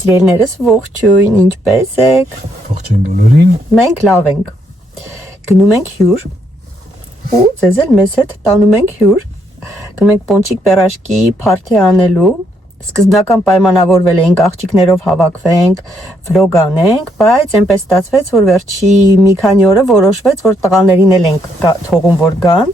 Սիրելիներս ողջույն, ինչպե՞ս եք։ Ողջույն բոլորին։ Մենք լավ ենք։ Գնում ենք հյուր ու ձեզ էլ մեզ հետ տանում ենք հյուր։ Գնում ենք պոնչիկ պերաշկի փարթի անելու։ Սկզբնական պայմանավորվել էինք աղջիկներով հավաքվենք, վլոգ անենք, բայց այնպես ստացվեց, որ վերջի մի քանի օրը որոշվեց, որ տղաներին էլ ենք թողում որ գան։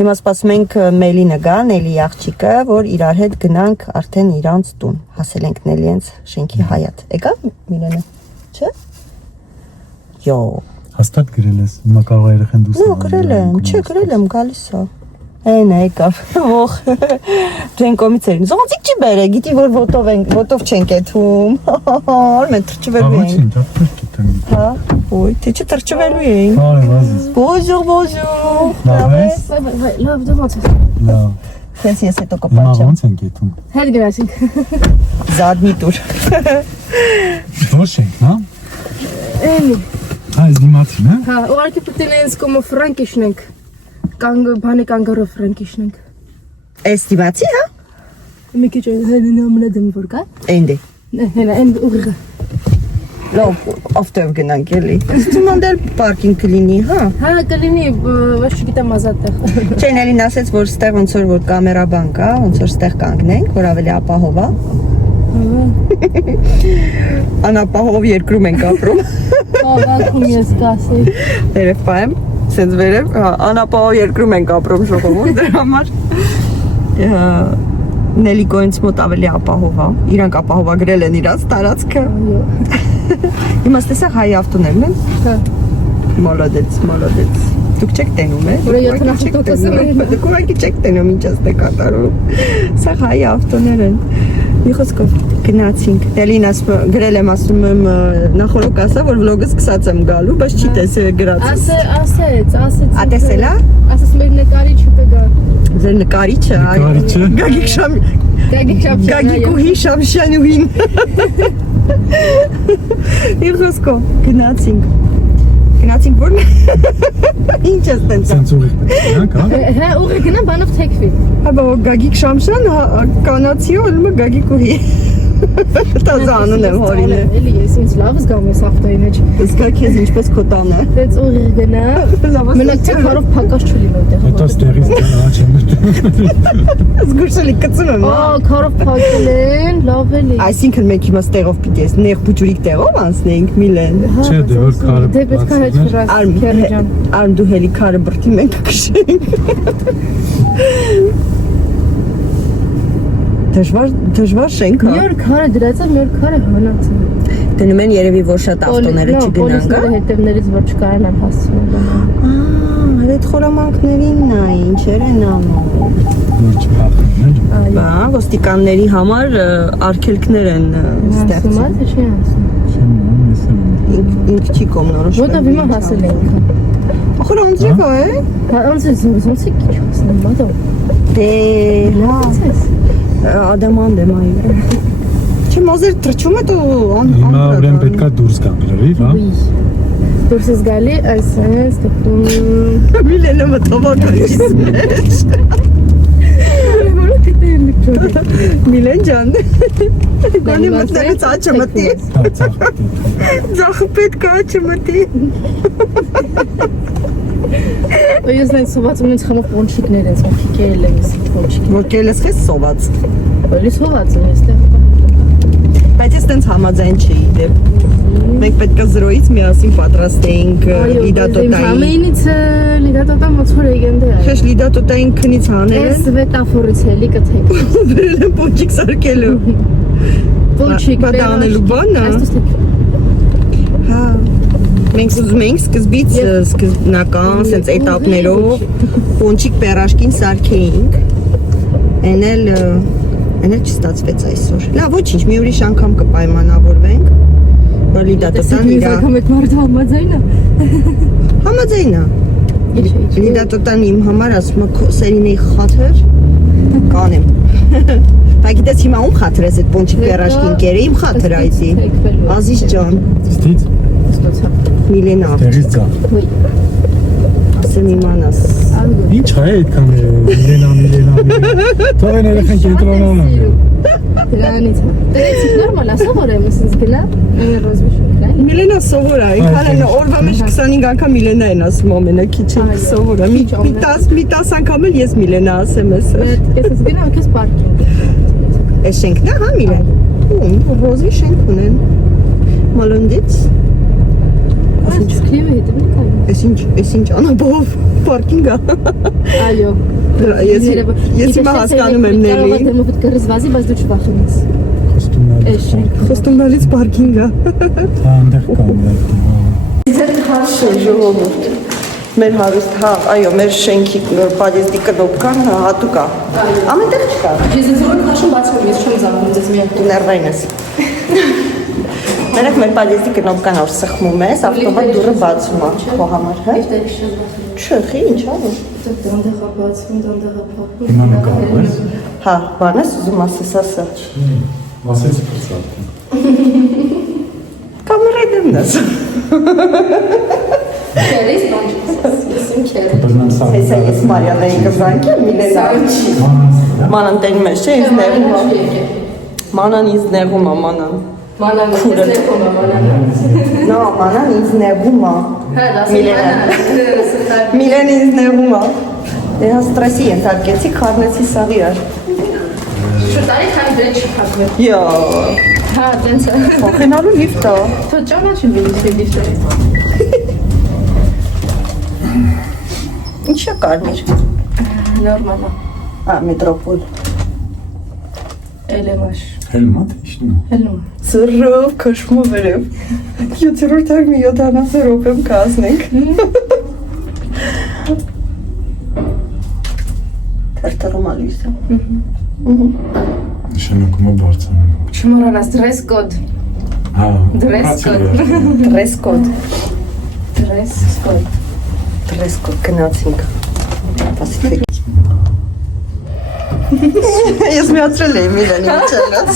Հիմա սպասում ենք Մելինը գա, Նելի աղջիկը, որ իրար հետ գնանք արդեն իրանց տուն։ Հասել ենք Նելիենց շենքի հայատ։ Եկա Միլենը, չէ՞։ Յո։ Հաստատ գրել ես, հիմա կարող է երեխան դուրս Նո, գրել եմ, չէ, գրել եմ, գալիս է։ Այն է եկավ, ող, դու են կոմից էին, զոնցիկ չի բեր է, գիտի որ ոտով չենք եթում, մենք թրճվելու ենք։ Հա, ոյ, թե չէ թրճվելու ենք։ Բոժուր, բոժուր։ Լավ ես։ Լավ, դու ոնց ես։ Լավ։ Քեզ ես հետո Հիմա կպաճամ։ ոնց ենք եթում։ Հետ գնացինք։ Զադնի տուր։ Ոչ ենք, հա։ Էլի։ Այս դիմացին, հա։ Հա, ուղարկի պետք է կոմո ֆրանկիշնենք։ Բանի կանգարով ֆրանկիշնենք։ Էս դիմացի, հա։ Մի քիչ հենն ամնադեմ որ կա։ Էնդե։ Հենա, այն ուղիղը։ Լավ, ավտով գնանք էլի։ Ստումանդ էլ պարկինգ կլինի, հա։ Հա, կլինի, ոչ չգիտեմ ազատեղ։ Չէ, Նելին ասեց, որ ստեղ ոնց որ կամերաբան կա, ոնց որ ստեղ կանգնենք, որ ավելի ապահով է։ Անապահով երկրում ենք ապրում։ Աղաքում ես կասի։ Երև պայեմ, սենց վերև, անապահով երկրում ենք ապրում շողովում, դրա համար Նելի գոյնց մոտ ավելի ապահով է, իրանք ապահովագրել են իրանց տարածքը։ Հիմա ստեսակ հայի ավտոներն են։ Հա։ Մոլոդեց, մոլոդեց։ Դուք չեք տենում, Որը 70% Դուք ուղղակի չեք տենում, ինչ աստ է կատարում։ Սա հայի ավտոներ են։ Մի խոսքով գնացինք։ Նելին գրել եմ ասում եմ նախորդ ասա, որ վլոգը սկսած եմ գալու, բայց չի տեսել գրածս։ Ասեց։ Ատեսել է։ Ասես մեր նկարիչը կգա։ Ձեր նկարիչը, Գագիկուհի Շամշյանուհին։ Մի խոսքով գնացինք որ ինչ ես տենց։ Սենց ուղիղ պետք է, հա։ Հա, ուղիղ գնա բանով թեքվի։ Հա, բա Գագիկ Շամշյան կանացի ոլմը Գագիկուհի։ Տազա անուն եմ հորին է։ Էլի ես ինձ լավ զգամ ես ավտոյի մեջ։ Զգա քեզ ինչպես քո տանը։ Դեց ուղիղ գնա։ Մենակ թե քարով փակած չլինի այդտեղ։ Հետո ստեղից դրա չեմ մտնում։ Զգուշելի կծում եմ։ Քարով փակել են, լավ էլի։ Այսինքն մենք հիմա ստեղով պիտի ես նեղ փուճուրիկ տեղով անցնենք Միլեն։ Չէ, դե որ քարը։ Դե պետք է հետ ֆրաս քերջան։ Արմ դու հելի քարը բրդի մենք կշենք։ Դժվար շենք, հա։ Մեր քարը դրած է, մեր քարը հանած է։ Դնում են երևի որ շատ ավտոները չգնան, Պոլիսները հետևներից որ չկարանան հասցնել։ Այդ խորամանկներին նա ինչեր են անում։ Որ չփախնեն։ Բա ոստիկանների համար արգելքներ են ստեղծում։ Ասում է, չի ասում։ Չեմ անում, Ինք չի կողմնորոշվում։ Որտեվ հիմա հասել ենք։ Ախր անձրև է։ Հա, ոնց է քիչ հասնել, մատո։ Դե, Լացես։ Ադամանդ եմ այո։ Չէ, մազեր թրջում է դու Հիմա ուրեմն պետքա դուրս գանք լրիվ, հա։ Դուրս ես գալի, այսպես տպտում։ Միլենը մտավակարից մեջ։ Որը դիտեմ լիքչոդի։ Միլեն ջան։ Գոնի մտնելուց աչը մտի։ Ձախը պետք է աչը մտի։ Ես նայ սոված ունից խնով պոնչիկներ ես, կել եմ ես պոնչիկ։ Որ կելես խես սոված։ Որի սոված եմ եստեղ։ Բայց ես տենց համաձայն չէի դեպ։ Մենք պետք է զրոյից միասին պատրաստեինք լիդատոտային։ Ամենից լիդատոտան ոնց որ եկենդե է։ Քեզ լիդատոտային քնից հանել Ես վետաֆորից էլի կթեք։ Բերել եմ պոնչիկ սարքելու։ Պոնչիկ Բա դա անելու բան է։ Հա։ Մենք ուզում էինք սկզբից սկզբնական սենց էտապներով պոնչիկ պերաշկին սարքեինք։ Էն էլ չստացվեց այսօր։ Լավ, ոչինչ, մի ուրիշ անգամ կպայմանավորվենք։ Որ լիդատոտան իրա։ Ակամետ մարդը համաձայն է։ Համաձայն է։ Լիդատոտան իմ համար ասում է Սերինեի խաթր կանեմ։ Բայց գիտես հիմա ում խաթր ես այդ պոնչիկ պերաշկին կերը, իմ խաթր այդի։ Ազիզ ջան։ Ստից։ Ստոցա։ Միլենա։ Տեղից գա։ ասեմ իմանաս։ Ինչ է այդքան Միլենա։ Թող են երեխան կենտրոնան։ Դրանից։ Դրանից նորմալ է, սովոր եմ ասես գնա։ Ռոզվիշն։ Միլենա սովոր է, ինքան են օրվա մեջ 25 անգամ Միլենա են ասում ամենաքիչը սովոր է։ Մի 10 անգամ էլ ես Միլենա ասեմ էսը։ Ես գնա քեզ պարկինգ։ Այս շենքն է, հա Միլեն։ Ռոզի շենք ունեն։ Մալոնդից։ Ինչ քիվը հետ է կա։ Էս ինչ անաբով պարկինգ է։ Այո։ Ես հիմա հասկանում եմ Նելի։ Կարող է դեմովդ կռզվազի, բայց դու չվախենաս։ Խոստումնալից պարկինգ է։ Հա, այնտեղ կա։ Ժողովուրդ։ Մեր հարուստ, հա, այո, մեր շենքի պադեզդի կնոպկան հատուկ է։ Ամենտեղ չկա։ Ես ես որ քաշում բացում ես չեմ զանգում ես միակ։ Դու ներվային ես։ Մերեք մեր պադեզդի կնոպկան որ սխմում ես, ավտոմատ դուրը բացում է քո համար, հա։ Չխի, ինչ ա։ Դանդաղա բացում, դանդաղա փակում։ Հիմա նկարում ես։ Հա, բան ես ուզում ասես ասա։ Ասես փրկած։ Կամերայի դեմն ես։ Քերես նոճ։ Բռնամ սա։ Հեսա ես Մարիանայի կզանգեմ, Միլենա։ Մանան տեն մեջ չէ, ինձ նեղում է։ Մանան ինձ նեղում է, մանան։ Մանան Քուրը։ քուրը մանան։ Նո, մանան ինձ նեղում է։ Հա, դասի Միլենա։ Միլեն ինձ նեղում է։ Դե հա ստրեսի ենթարկեցի, խառնեցի սաղի էր։ Շուտարի քան դե չփակվի։ Յո, Հա, դենս։ փոխենալու լիֆտ է։ Թո ճանաչում լինի դիստե։ Ինչ է կարմիր։ Նորմալ է։ Ա, մետրոպոլ։ Էլեմաշ։ Հելմատ իշնում։ Հելում։ Ծրով քշմու վերև։ 7-րդ թարգ մի 70 րոպեմ կազնենք։ Թերթրում է լույսը։ Նշանակում է բարձրանում։ Չմոռանաս դրես կոդ։ Հա։ Դրես կոդ։ Դրես կոդ։ Դրես կոդ։ Դրես կոդ գնացինք։ Պասիֆիկ։ Ես միացրել եմ իրեն ինչելած։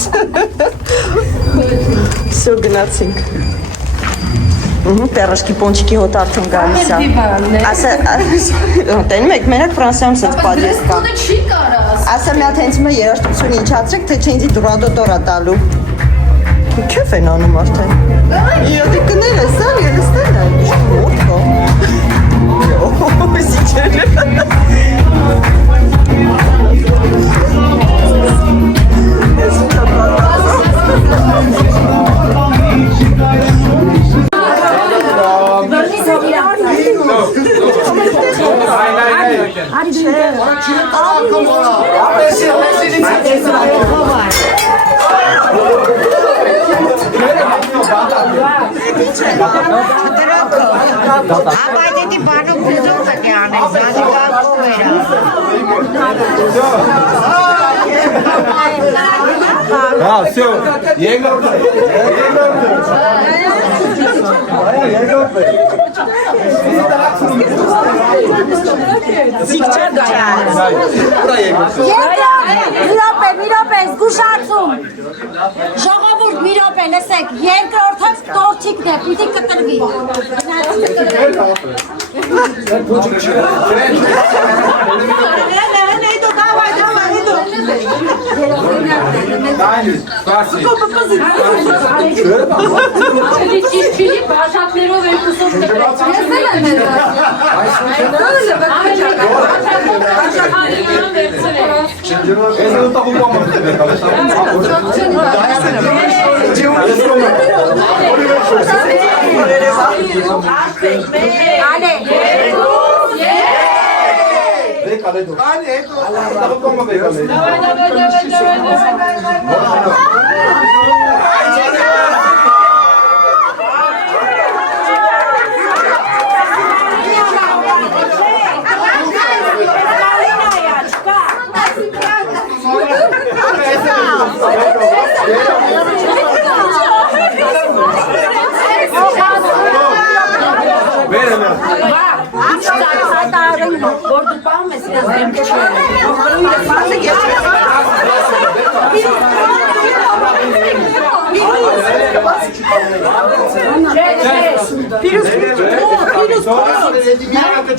Всё գնացինք։ Պերաշկի պոնչիկի հոտ արդեն գալիս է։ Ասա, տենում եք, մենակ Ֆրանսիայում սենց պադես կա։ Կոդը չի կարաս։ Ասա մի հատ հենց մը երաշտություն ինչացրեք, թե չէ ինձի դուրադոտորա տալու։ Քեֆ են անում արդեն։ Եդի կներ է սան, երստեն է, իշտ մորդ կա։ Յո, սիչել է։ Ես ինչ Ապայդետի բանով բուզոզը կի անենք, զազիկա կովերա։ Да, все, Егор. Մի րոպե, զգուշացում։ Ժողովուրդ մի րոպե, լսեք, երկրորդը տորթիկն է, պիտի կտրվի։ Ճիշտ բաժակներով երկուսով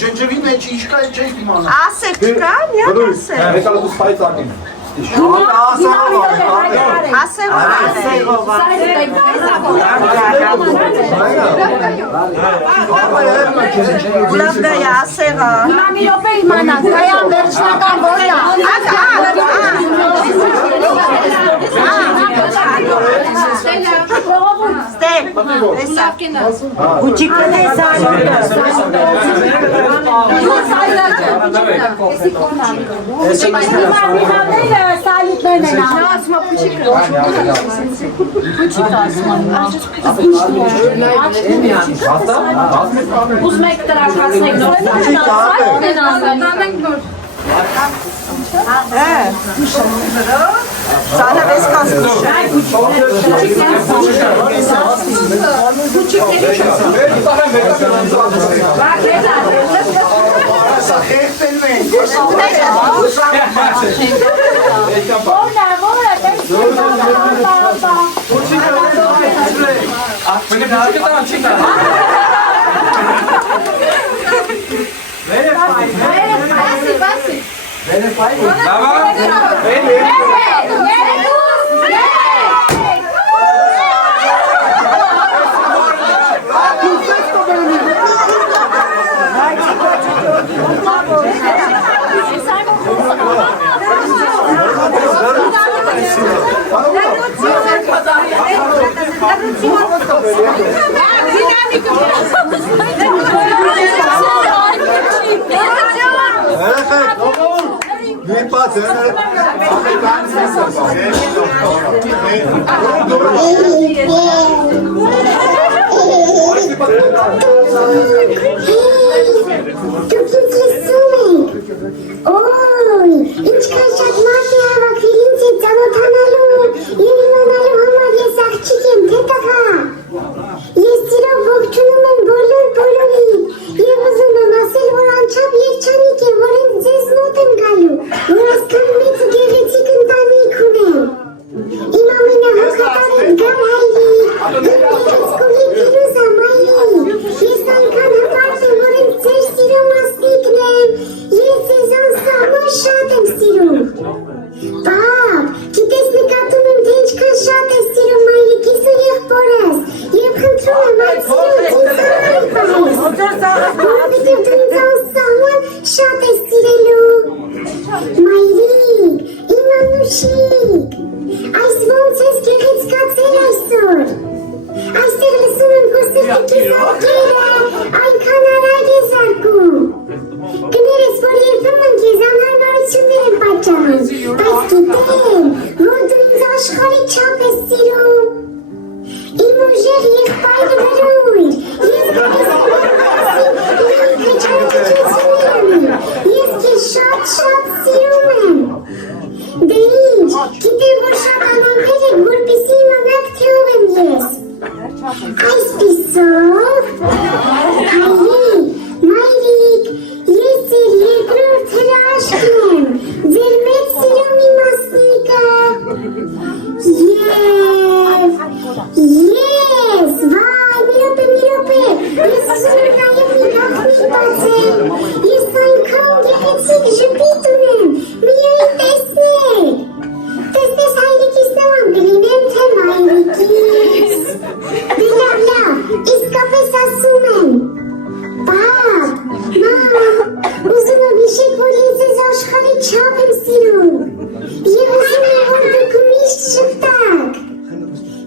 ջնջվի մեջ ինչ կա, չեք իմանա։ Ասեք չկա, միա ասեք։ Եկա դու սպայց ակին։ Գուլամդայա ասեղա։ Հիմա մի րոպե իմանանք, կայա վերջնական որն Ուզում եք տրակացնեք Սանը վես կասկուշ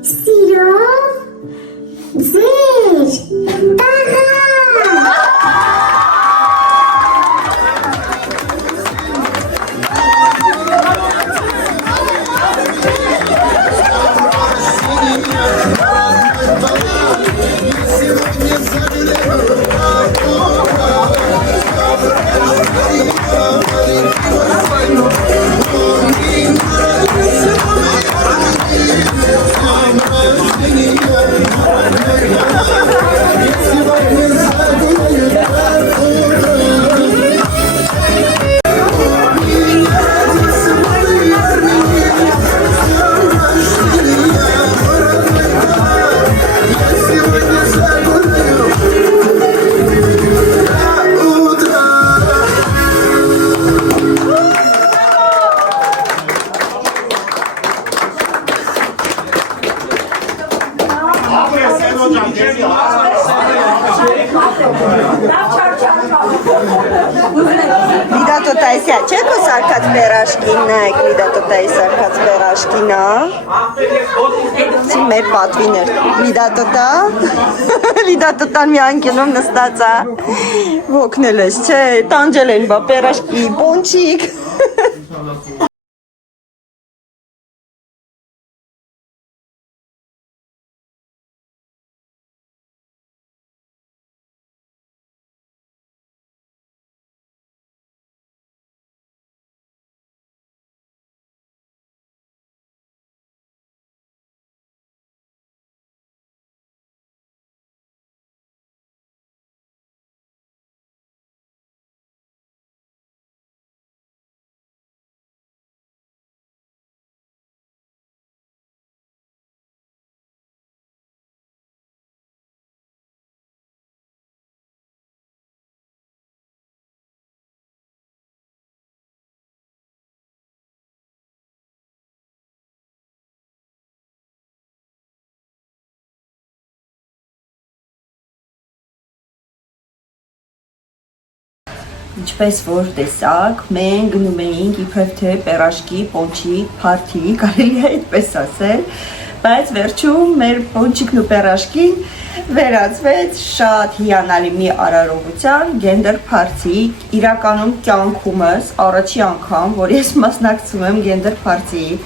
Սիրով Լիդա Տոտայսյա, չէ՞ քո սարքած պերաշկին, նայեք Լիդա Տոտայի սարքած պերաշկին, Սի մեր պատվիներ, Լիդա Տոտա, Լիդա Տոտան մի անկենում նստած է, ոգնել ես, չէ, տանջել են բա պերաշկի, պոնչիկ, Ինչպես որ տեսակ, մենք գնում էինք իբրև թե պերաշկի, պոնչիկ, փարթի, կարելի է այդպես ասել, բայց վերջում մեր պոնչիկն ու պերաշկին վերածվեց շատ հիանալի մի արարողության գենդեր փարթի, իրականում կյանքումս առաջի անգամ, որ ես մասնակցում եմ գենդեր փարթիի,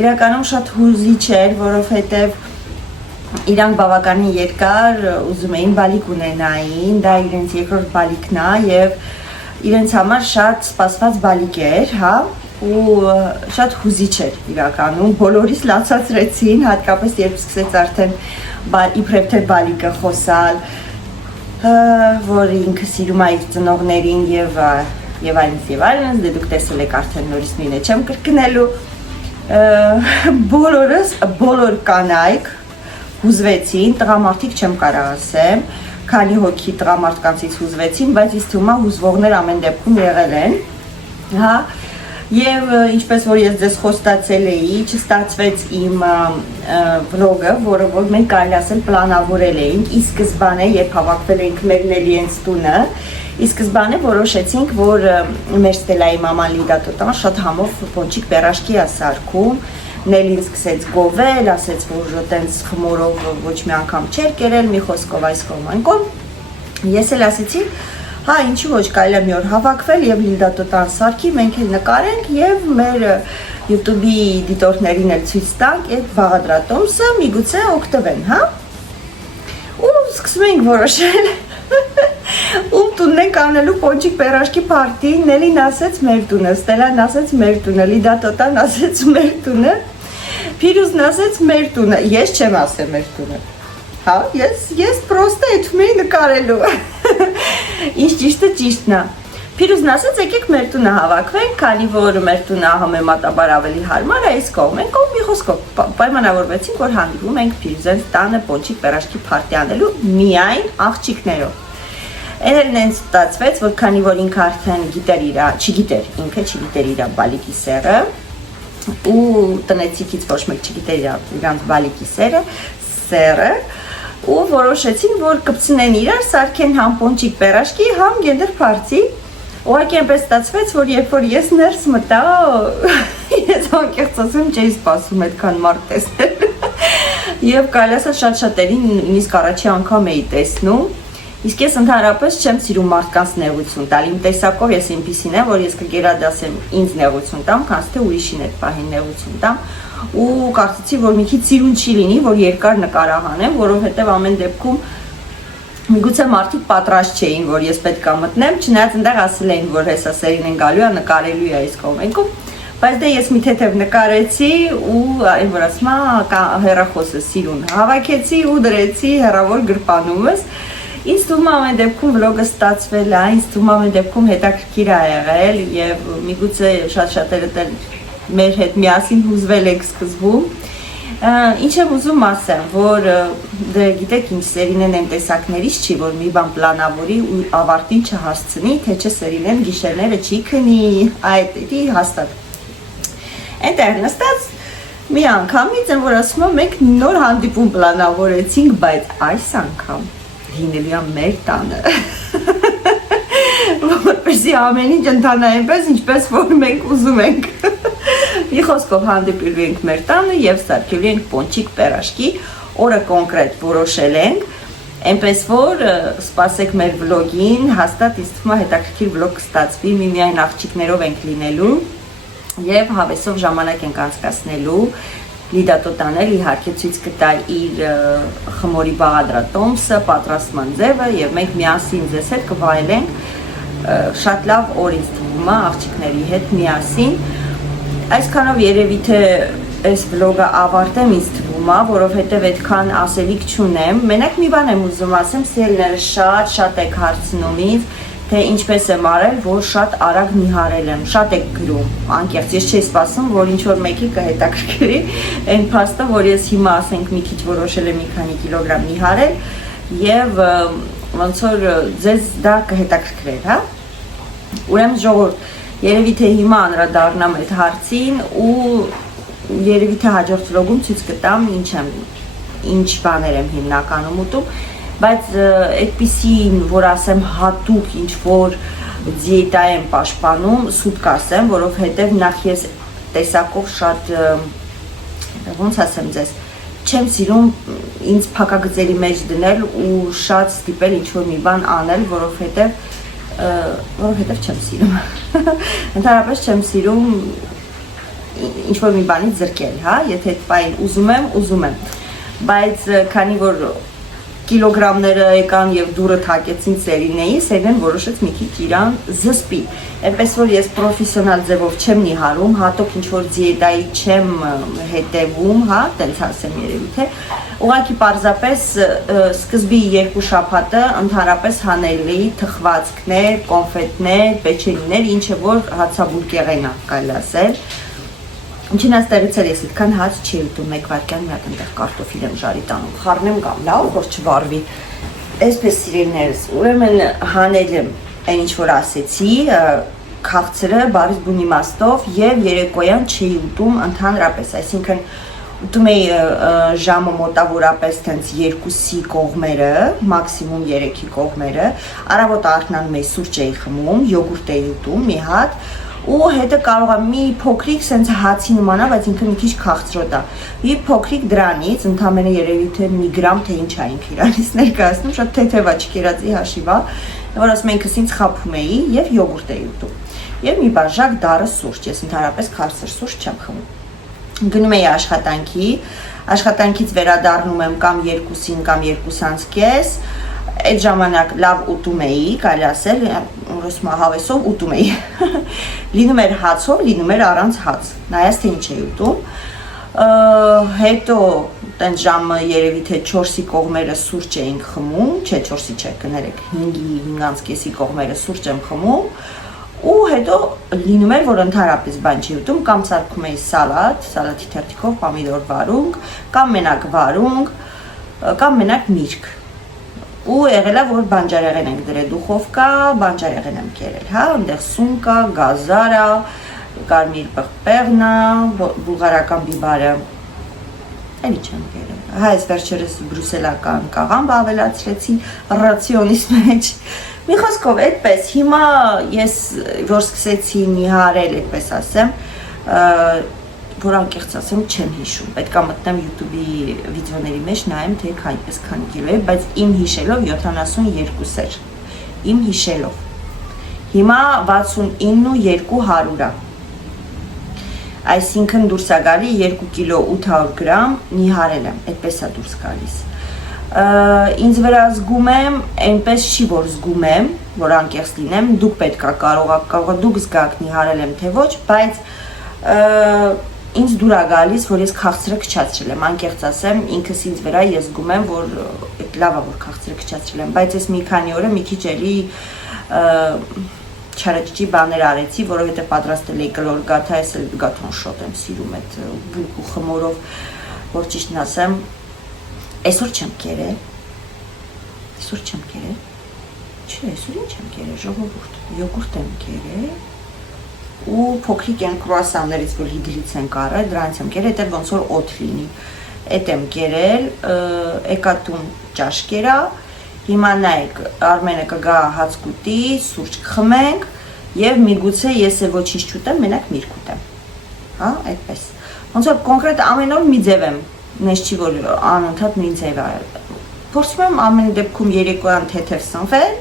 իրականում շատ հուզիչ էր, որովհետև իրանք բավականին երկար ուզում էին բալիկ ունենային, դա իրենց երկրորդ բալիկն է եւ իրենց համար շատ սպասված բալիկ էր, հա, ու շատ հուզիչ էր իրականում, բոլորիս լացացրեցին, հատկապես երբ սկսեց արդեն իբրև թե բալիկը խոսալ, որ ինքը սիրում է իր ծնողներին եւ այլն, դե դուք տեսել եք արդեն նորից նույնը չեմ կրկնելու, բոլոր կանայք հուզվեցին, տղամարդիկ չեմ կարող ասեմ, քանի հոգի տղամարդկանցից հուզվեցին, բայց ինձ թվում է հուզվողներ ամեն դեպքում եղել են, հա, եւ ինչպես որ ես ձեզ խոստացել էի, չստացվեց իմ վլոգը, որը որ մենք կարելի ասել պլանավորել էինք, ի սկզբանե երբ հավաքվել էինք մեր Նելիենց տունը, ի սկզբանե որոշեցինք, որ մեր Ստելայի մաման Լիդա Տոտան շատ համով պոնչիկ պերաշկի է սարքում, Նելին սկսեց գովել, ասեց, որ տենց խմորով ոչ մի անգամ չէր կերել, մի խոսքով այս կողմանքով, ես էլ ասեցի, հա, ինչի ոչ կարելի է մի օր հավաքվել եւ Լիդա Տոտան սարքի, մենք էլ նկարենք եւ մեր YouTube-ի դիտորդներին էլ ցույց տանք այդ բաղադրատոմսը, միգուցե օգտվեն, հա։ Ու սկսում ենք որոշել ում տունն ենք անելու պոնչիկ պերաշկի պարտի, Նելին ասեց մեր տունը, Ստելան ասեց մեր տունը, Լիդա Տոտան ասեց մեր տունը, Փիրուզն ասեց մեր տունը, ես չեմ ասել մեր տունը, հա, ես պրոստը այդում էի նկարելու, ինչ ճիշտը ճիշտն է, Փիրուզն ասեց եկեք մեր տունը հավաքվենք, քանի որ մեր տունը համեմատաբար ավելի հարմար է, այս կողմ ենք, մի խոսքով պայմանավորվեցինք, որ հանդիպում ենք Փիրուզենց տանը պոնչիկ պերաշկի պարտի անելու միայն աղջիկներով Էներն են ստացվեց, որ քանի որ ինքը արդեն չգիտեր իր բալիկի սերը ու տնեցիկից ոչ մեկ չգիտեր իրանց բալիկի սերը ու որոշեցին, որ կպցնեն իրար, սարքեն համ պոնչիկ պերաշկի, համ գենդեր փարթի ուղղակի այնպես ստացվեց, որ երբ որ ես ներս մտա, ես անկեղծ ասեմ, չէի սպասում այդքան մարդ տեսնել եւ կարելի ասել շատ-շատերին նույնիսկ առաջի անգամ էի տեսնում Իսկ ես ընդհանրապես չեմ սիրում մարդկանց նեղություն տալ, իմ տեսակով ես ինքնին եմ, որ ես կգերադասեմ ինձ նեղություն տամ, քան թե ուրիշին այդ պահին նեղություն տամ, ու կարծեցի, որ մի քիչ սիրուն չի լինի, որ երկար նկարահանեմ, որովհետև ամեն դեպքում միգուցե մարդիկ պատրաստ չէին, որ ես պետք է մտնեմ, չնայած այնտեղ ասել էին, որ հեսա սերին են գալու է, նկարելու է այս կողմենքում, բայց դե ես մի թեթև նկարեցի ու այն որ ասում հեռախոսը սիրուն հավաքեցի ու դրեցի հեռավոր գրպանումս Ինձ թվում է ամեն դեպքում վլոգը ստացվել է, ինձ թվում է ամեն դեպքում հետաքրքիր է եղել եւ միգուցե շատ-շատերը մեր հետ միասին հուզվել եք սկզբում։ Ինչ եմ ուզում ասեմ, որ դե գիտեք ինչ Սերինեն այն տեսակներից չի, որ մի բան պլանավորի ու ավարտին չհասցնի, թե չէ Սերինեն գիշերները չի քնի, այդ էլի հաստատ։ Այնտեղ նստած Մի անգամից եմ որ ասում եմ մենք նոր հանդիպում պլանավորեցինք, բայց այս անգամ լինելու է մեր տանը։ Որպեսզի ամեն ինչ ընթանա այնպես, ինչպես որ մենք ուզում ենք։ Մի խոսքով հանդիպելու ենք մեր տանը եւ սարքելու ենք պոնչիկ պերաշկի, օրը կոնկրետ որոշել ենք, այնպես որ սպասեք մեր վլոգին, հաստատ ինձ թվում է հետաքրքիր վլոգ կստացվի, միմիայն աղջիկներով ենք լինելու եւ հավեսով ժամանակ ենք անցկացնելու։ Լիդա Տոտանել իհարկե ցույց կտա իր խմորի բաղադրատոմսը, պատրաստման ձևը եւ մենք միասին ձեզ հետ կվայելենք շատ լավ օր ինձ թվում է աղջիկների հետ միասին։ Այսքանով երևի թե այս վլոգը ավարտեմ ինձ թվում է, որովհետեւ այդքան ասելիք չունեմ։ Մենակ մի բան եմ ուզում ասեմ, սիրելիները շատ եք հարցնում ինձ, թե ինչպես եմ արել, որ շատ արագ նիհարել եմ, շատ եք գրում, անկեղծ, ես չէի սպասում, որ ինչ-որ մեկի կհետաքրքրի այն փաստը, որ ես հիմա ասենք մի քիչ որոշել եմ մի քանի կիլոգրամ նիհարել եւ ոնց որ ձեզ դա կհետաքրքրեր, հա։ Ուրեմն ժողովուրդ, երևի թե հիմա անդրադառնամ այդ հարցին ու երևի թե հաջորդ վլոգում ցույց կտամ ինչ բաներ եմ հիմնականում ուտում, բայց այդպիսին, որ ասեմ հատուկ ինչ-որ դիետա եմ պաշտպանում, սուտ կասեմ, որովհետև նախ ես տեսակով շատ, ոնց ասեմ ձեզ, չեմ սիրում ինձ փակագծերի մեջ դնել ու շատ ստիպել ինչ-որ մի բան անել, որովհետև չեմ սիրում, ընդհանրապես չեմ սիրում ինչ-որ մի բանից զրկել, հա, եթե այդ պայն ուզում եմ, բայց քանի որ կիլոգրամները եկան եւ դուրը թակեցին Սերինեն որոշեց մի քիչ իրան զսպի, այնպես որ ես պրոֆեսիոնալ ձևով չեմ նիհարում, հատուկ ինչ-որ դիետայի չեմ հետևում, հա, տենց ասեմ երևի թե, ուղղակի պարզապես սկզբի 2 շաբաթը ընդհանրապես հանելի թխվածքներ, կոնֆետներ, պեչենիներ, ինչը որ հացաբուրգեղեն է կարելի ասել։ Ինչին աստեղից էլ ես այդքան հաց չի ուտում, 1 վայրկյան մի հատ այնտեղ կարտոֆիլ եմ ժարի տանում, խառնեմ կամ լավ, որ չվարվի։ Այսպես սիրելիներս, ուրեմն հանել եմ այն ինչ որ ասեցի, քաղցրը բարիս բուն իմաստով եւ երեկոյան չի ուտում ընդհանրապես, այսինքն ուտում էի ժամը մոտավորապես տենց 2-ի կողմերը, մաքսիմում 3-ի կողմերը, առավոտ արթնանում էի սուրճ էի խմում, յոգուրտ էի ուտում մի հատ ու հետը կարող է մի փոքրիկ սենց հացի նմանա, բայց ինքը մի քիչ քաղցրոտ է։ Մի փոքրիկ դրանից, ընդամենը երևի թե մի գրամ թե ինչ է ինքը իրանից ներկայացնում, շատ թեթև է, չկերածի հաշիվ է, որ ասում ինքս ինձ խաբում էի եւ յոգուրտ էի ուտում։ Եվ մի բաժակ դառը սուրճ, ես ընդհանրապես քաղցր սուրճ չեմ խմում։ Գնում էի աշխատանքից վերադառնում եմ կամ 2-ին կամ 2:30, այդ ժամանակ լավ ուտում էի, կարելի ասել, ուրեմն հավեսով ուտում էի։ Լինում էր հացով, լինում էր առանց հաց, նայած թե ինչ էի ուտում։ Հետո տենց ժամը երևի թե 4-ի կողմերը սուրճ էինք խմում, չէ 4-ի չէ, կներեք, 5-ի 5:30 կողմերը սուրճ եմ խմում, ու հետո լինում էր, որ ընդհանրապես բան չի ուտում, կամ սարքում էի սալատի թերթիկով պամիդոր վարունգ, կամ մենակ վարունգ, կամ մենակ միրգ։ Ու եղել է, որ բանջարեղեն ենք դրել դուխովկա, բանջարեղեն եմ կերել, հա, այնտեղ սուն կա, գազարա, կարմիր պղպեղն է, բուլղարական բիբարը, էլի չեմ կերել, հա, ես վերջերս բրուսելական կաղամբ ավելացրեցի ռացիոնիս մեջ, մի խոսքով, այդպես, հիմա ես, որ սկսեցի նիհարել, այդպես ասեմ, որ անկեղծ ասեմ, չեմ հիշում, պետք է մտնեմ YouTube-ի վիդեոների մեջ նայեմ, թե այնպես քանի կիլո է, բայց իմ հիշելով 72 էր, իմ հիշելով, հիմա 69,200 է, այսինքն դուրս է գալի 2 կիլո 800 գրամ նիհարել եմ, այդպես է դուրս գալիս, ինձ վրա զգում եմ, այնպես չի որ զգում եմ, որ անկեղծ լինեմ, դուք պետք է կարող դուք զգաք նիհարել եմ թե ոչ, բայց ինձ դուր է գալիս, որ ես քաղցրը քչացրել եմ, անկեղծ ասեմ, ինքս ինձ վրա ես զգում եմ, որ լավ է, որ քաղցրը քչացրել եմ, բայց ես մի քանի օրը մի քիչ էլի չարաճճի բաներ արեցի, որովհետև պատրաստել էի կլոր գաթա, ես էլ գաթոն շոտ եմ սիրում այդ բուլկ ու խմորով, որ ճիշտն ասեմ, այսօր չեմ կերել, չէ, այսօր ինչ եմ կերել, ժողովուրդ, յոգուրտ եմ կերել, ու փոքրիկ են կրուասաններից, որ հիդրից են կարել, դրանից եմ կերել, դա ոնց որ օդ լինի։ Էդ եմ կերել, եկա տուն ճաշ կերա, հիմա նայեք, Արմենը կգա հացկուտի, սուրճ կխմենք եւ միգուցե ես էլ ոչինչ չուտեմ, մենակ միրգ ուտեմ։ Հա, այդպես։ Ոնց որ կոնկրետ ամեն օր մի ձև եմ, նես չի որ անընդհատ նույն ձևը։ Փորձում եմ ամեն դեպքում երեկոյան թեթև սնվել,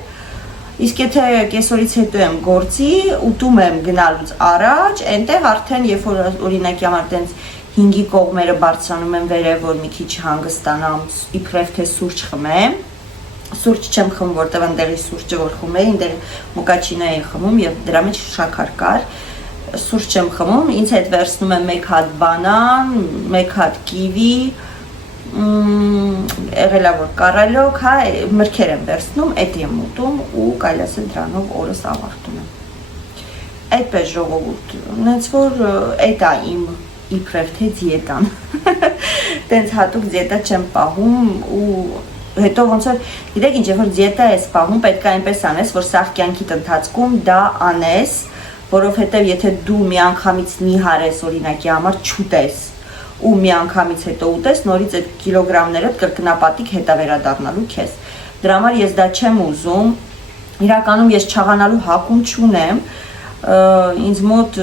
իսկ եթե կեսօրից հետո եմ գործի, ուտում եմ գնալուց առաջ, այնտեղ արդեն երբ որ օրինակի համար տենց 5-ի կողմերը բարձրանում եմ վերև, որ մի քիչ հանգստանամ, իբրև թե սուրճ խմեմ, սուրճ չեմ խմում, որտեղ ընդեղի սուրճը որ խմում էի, այնտեղ մոկաչինա էի խմում եւ դրա մեջ շաքար կար, սուրճ չեմ խմում, ինձ հետ վերցնում եմ 1 հատ բանան, 1 հատ կիվի, եղելա որ կարալոք, հա, մրգեր եմ վերցնում, էդ եմ ուտում ու կարելի ասել դրանով օրս ավարտում եմ։ Այդպես ժողովուրդ, նենց որ էդ է իմ իբրև թե դիետան։ Տենց հատուկ դիետա չեմ պահում ու հետո ոնց որ գիտեք ինչ, երբ որ դիետա ես պահում, պետք է այնպես անես, որ սաղ կյանքիդ ընթացքում դա անես, որովհետև եթե դու միանգամից նիհար ես օրինակի համար չուտես ու մի անգամից հետո ուտես, նորից այդ կիլոգրամներդ կրկնապատիկ հետա վերադառնալու քեզ։ Դրա համար ես դա չեմ ուզում, իրականում ես չաղանալու հակում չունեմ, ինձ մոտ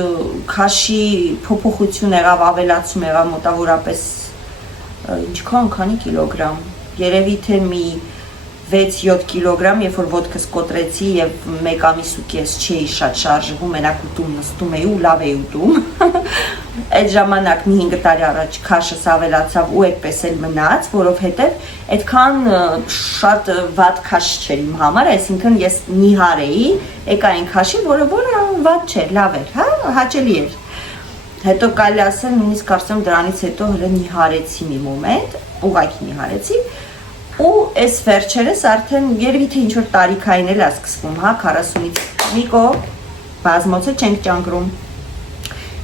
քաշի փոփոխություն եղավ, ավելացում եղավ մոտավորապես ինչքան, քանի կիլոգրամ, երևի թե մի 6-7 կիլոգրամ, երբ որ ոտքս կոտրեցի եւ 1 ամիս ու կես չէի շատ շարժվում, մենակ ուտում նստում էի ու լավ էի ուտում։ Այդ ժամանակ մի 5 տարի առաջ քաշս ավելացավ ու այդպես էլ մնաց, որովհետեւ այդքան շատ վատ քաշ չէր իմ համար, այսինքն ես նիհար էի, եկա այն քաշի, որը վատ չէր, լավ էր, հա, հաճելի էր։ Հետո կարելի ասել, նույնիսկ կարծեմ դրանից հետո հələ նիհարեցի մի մոմենտ, ուղղակի նիհարեցի։ Ու այս վերջերս արդեն երևի թե ինչ-որ տարիքային էլ է սկսվում, հա, 40-ից Նիկո, բազմոցը չենք ճանկրում։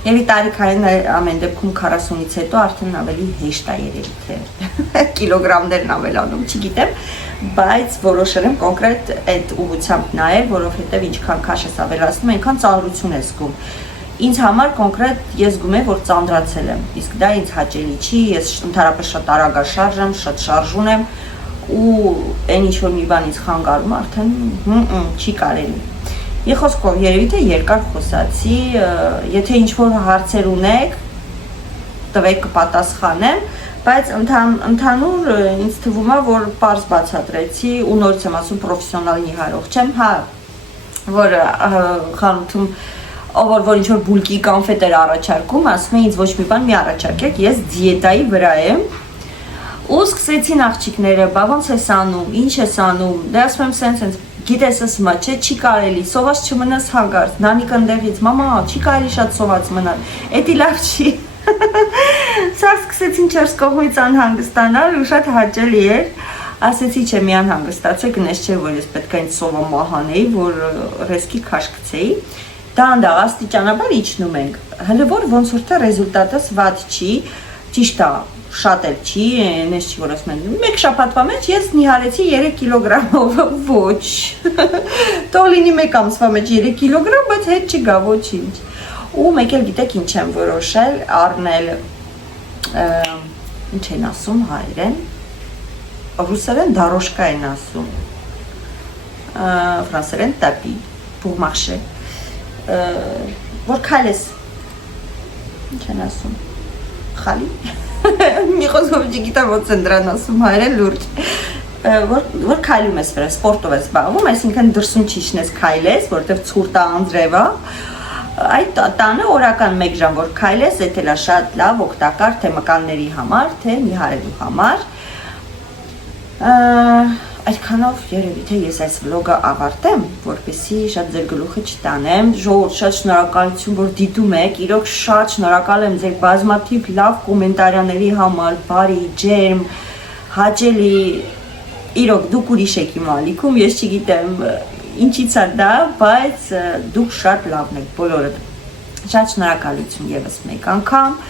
Երևի տարիքային ամեն դեպքում 40-ից հետո արդեն ավելի հեշտ է երևի թե կիլոգրամներն ավելանում, չգիտեմ, բայց որոշել եմ կոնկրետ այդ ուղղությամբ նայել, որովհետև ինչքան քաշ ես ավելացնում, այնքան ծանրություն ես զգում։ Ինձ համար կոնկրետ ես զգում եմ, որ ծանրացել եմ, իսկ դա ինձ հաճելի չի, ես ընդհանրապես շատ արագաշարժ եմ, շատ շարժուն եմ ու այն ինչ որ մի բանից խանգարում արդեն չի կարելի։ Մի խոսքով երևի թե երկար խոսացի, եթե ինչ որ հարցեր ունեք, տվեք կպատասխանեմ, բայց ընդհանուր ինձ թվում է, որ պարզ բացատրեցի ու նորից եմ ասում պրոֆեսիոնալ նիհարող չեմ, հա, որ խանութում ով որ ինչ որ բուլկի կոնֆետեր առաջարկում, ասում է ինձ ոչ մի բան մի առաջարկեք, ես դիետայի վրա եմ։ Ու սկսեցին աղջիկները, բա ոնց ես անում, ինչ ես անում, դե ասում եմ սենց, գիտես ասում է, չէ, չի կարելի, սոված չմնաս հագարց, նանիք ընդեղից, մամա, չի կարելի շատ սոված մնալ, էդի լավ չի։ Սա սկսեցին չորս կողմից անհանգստանալ ու շատ հաճելի էր, ասեցի չէ, մի անհանգստացեք, նես չէ, որ ես պետք է ինձ սովա մահանեի, որ ռեսկի քաշ գցեի, դանդաղ աստիճանաբար իջնում ենք, հələ որ ոնց որ թե ռեզուլտատս վատ չի, ճիշտ է, շատ էլ չի, նես չի, որ ասում են, մեկ շաբաթվա մեջ ես նիհարեցի 3 կիլոգրամով, ոչ, թող լինի մեկ ամսվա մեջ 3 կիլոգրամ, բայց հետ չգա, ոչինչ, ու մեկ էլ գիտեք ինչ եմ որոշել, առնել, ինչ են ասում հայերեն, ռուսերեն դարոշկա են ասում, ֆրանսերեն տապի, բուղմախշե, որ քայլես, ինչ են ասում, խալի, մի խոսքով չգիտեմ ոնց են դրան ասում հայերեն լուրջ, որ քայլում ես վրա, սպորտով ես զբաղվում, այսինքն դրսում չիջնես քայլես, որովհետև ցուրտ է անձրև է, այդ տանը օրական 1 ժամ որ քայլես, դա էլ է շատ լավ, օգտակար թե մկանների համար, թե նիհարելու համար։ Այդքանով երևի թե ես այս վլոգը ավարտեմ, որպեսզի շատ ձեր գլուխը չտանեմ, ժողովուրդ շատ շնորհակալություն, որ դիտում եք, իրոք շատ շնորհակալ եմ ձեր բազմաթիվ լավ կոմենտարիաների համար, բարի, ջերմ, հաճելի, իրոք դուք ուրիշ եք իմ ալիքում, ես չգիտեմ ինչից է դա, բայց դուք շատ լավն եք բոլորդ, շատ շնորհակալություն ևս մեկ անգամ,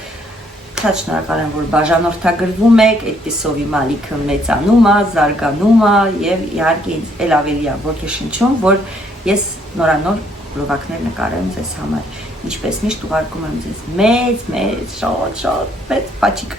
շատ շնորհակալ եմ, որ բաժանորդագրվում եք, այդպիսով իմ ալիքը մեծանում է, զարգանում է եւ իհարկե ինձ էլ ավելի է ոգեշնչում, որ ես նորանոր վլոգներ նկարեմ ձեզ համար։ Ինչպես միշտ ուղարկում եմ ձեզ մեծ, շատ մեծ փաչիկ։